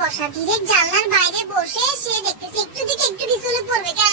বসা। ডিরেক্ট জানলার বাইরে বসে সে দেখতেছে একটু দিকে একটু পিছনে পড়বে কেন